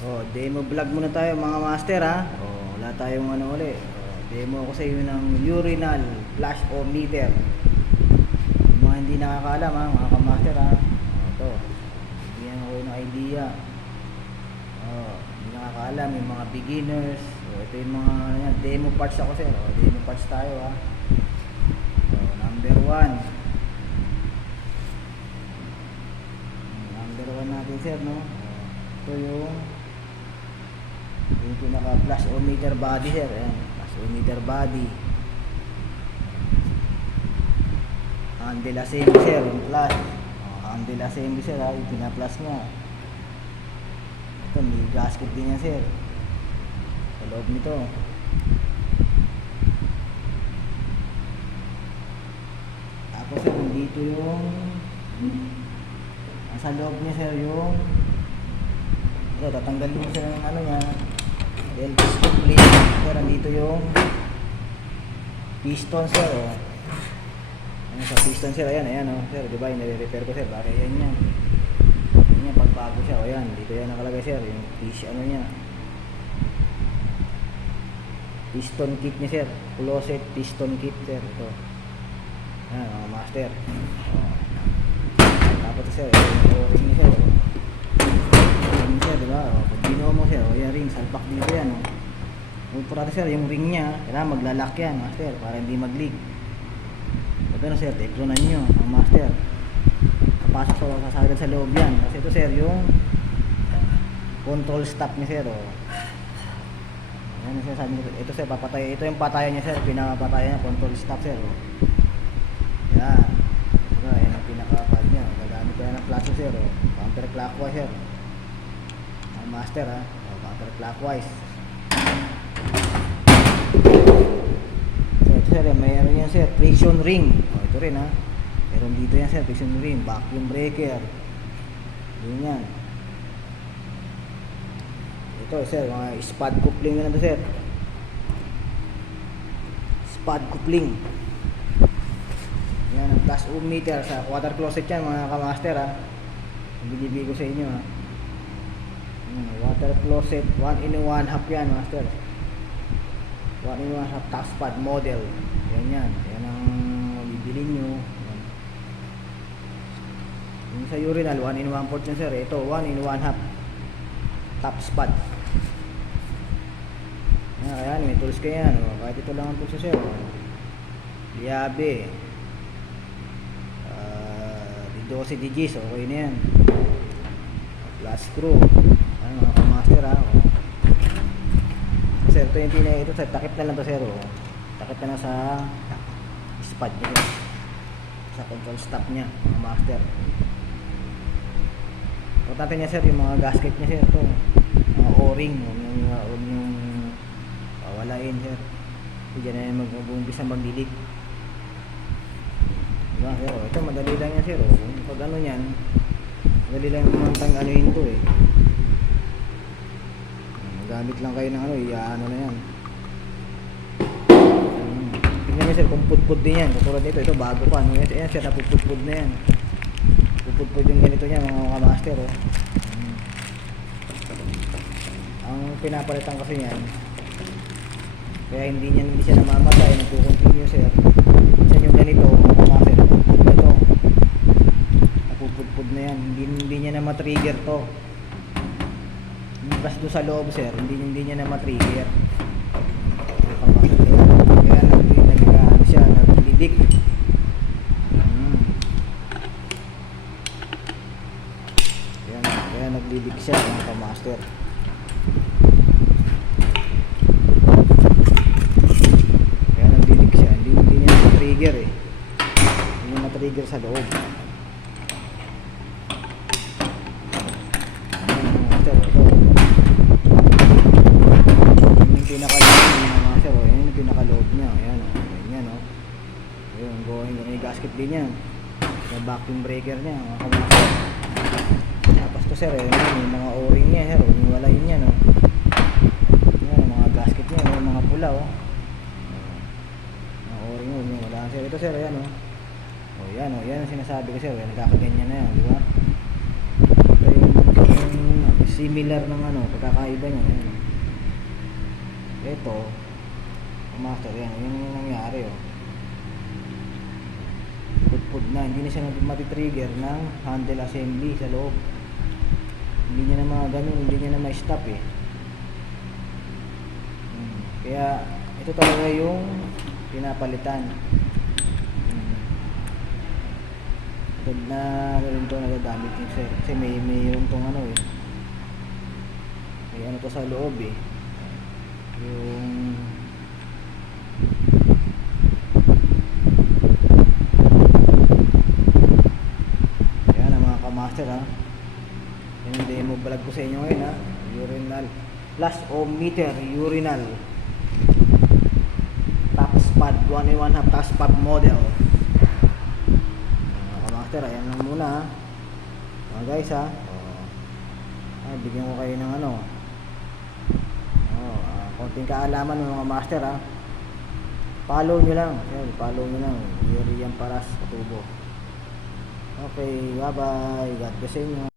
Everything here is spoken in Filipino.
Oh, demo vlog muna tayo mga master ha. Oh, wala tayong ano uli. Oh, demo ko sa iyo ng urinal flash o meter. Yung mga hindi nakakaalam ha, mga kamaster ha. Oh, ito. Bigyan ko ng idea. Oh, hindi nakakaalam yung mga beginners. Oh, ito yung mga ano yan, demo parts ako sir. Oh, demo parts tayo ha. Oh, number 1. Number 1 natin sir no. Oh, ito yung pinaka flash o meter body sir. Ayan, flash o meter body. Handle assembly sir, yung flash. Handle assembly sir ha, yung pina-flash nya. Ito may gasket din yan sir sa loob nito. Tapos sir, dito yung sa loob niya sir yung ito, tatanggalin mo sir ng ano nya LPS complete sir. Nandito yung piston sir oh. Ayan, sa piston sir, ayan oh sir, diba yung nire-repair ko sir, baka yan yan yan, pagbago siya, o yan, dito yan nakalagay sir, yung PC ano nya piston kit niya sir, closet piston kit sir, ito yan mga master. Tapos sir, yung ring niya sir, ring sir diba, pag binuha mo sir, o yan ring, salpak dito yan o. Importante sir, yung ring niya, kailangan maglalak yan master, para hindi mag-leak. Pag ano sir, teklonan nyo ang master, kapasok sa sasagad sa loob yan. Kasi ito sir, yung control stop niya sir o. Ayan sir, sabi ko, ito sir, papatay, ito yung patayan niya sir, pinakapatayan niya, control stop sir o. Yan, diba, yan ang pinaka-pad niya, gagamit ko yan ng clutch sir o, counterclockwise sir ang master ha, o, counterclockwise. So ito sir, mayroon yan sir, friction ring o, ito rin ha, meron dito yan sir, friction ring, vacuum breaker, yun yan. Ito sir, mga spad coupling na ito sir, spad coupling. Yan ang flash o meter sa water closet yan mga kamaster ha, binibigay ko sa inyo ha. Water closet 1-in-1 half yan master, 1-in-1 half touchpad model. Yan ang bibili nyo. Yung sa urinal 1-in-1 port yan sir, ito 1-in-1 half touchpad. Yan, kaya may tools ka yan o. Kahit ito lang ang tools sir o. Liabe 12 digits, okay na yan. Flat screw, ano mga kamaster ha o. Sir, ito yung ito sir, takip na lang to sir o. Takip na lang sa spad niya, sa control stop nya mga master. Importante niya sir, yung mga gasket niya sir, ito mga o-ring, huwag yung walain sir, diyan na yung mag-umpisa mag-delete. Diba sir, ito madali lang yan sir o. Pag ano yan, madali lang yung ano yun to eh. Gamit lang kayo ng ano, ano na yan. Tingnan nyo sir kung pudpud din yan. Katulad nito, ito bago pa ano, yan sir, napupudpud na yan. Pupudpud yung ganito niya mga kamaster o. Ang pinapalitan kasi yan, kaya hindi siya namamatay, nagkukontinue sir. Kasi yung ganito mga kamaster, napupudpud na yan, hindi niya na matrigger to. Yung gas doon sa loob sir, hindi niya na matrigger. Kaya ano siya, naglilik. Kaya naglilik siya mga kamaster. Kaya naglilik siya, hindi niya matrigger eh. Hindi niya matrigger sa loob. Pinakaloob niya, ayan o, ayan o, ayun, going, may gasket din yan, yung vacuum breaker niya, mga kamaster. Tapos to sir, may mga o-ring niya sir, wala yun yan o, yan, mga gasket niya, may mga pula o, mga o-ring o, wala sir, ito sir, ayan o, yan ang sinasabi ko sir, nagkakaganyan na yan, di ba? Ito yung similar ng ano, pagkakaiba niya. Ayan. Ito, master, yan, yun yung nangyari, oh. Pudpud na, hindi na siya matitrigger ng handle assembly sa loob. Hindi niya na mga ganun, hindi niya na ma-stop eh. Kaya, ito talaga yung pinapalitan. Pag na ano rin ito, nagagamit yung sir. Kasi mayroon tong ano eh. May ano to sa loob eh. Yung yan ang mga kamaster ha. Yan yung demo vlog ko sa inyo ngayon ha. Urinal plus meter urinal touchpad 1.5 touchpad model. Mga kamaster, ayan lang muna ha. Mga guys ha. Bigyan ko kayo ng ano, konting kaalaman ng mga master ha. Follow nyo lang. Yan, follow nyo lang. Yuri yan para sa tubo. Okay, bye bye. God bless inyo.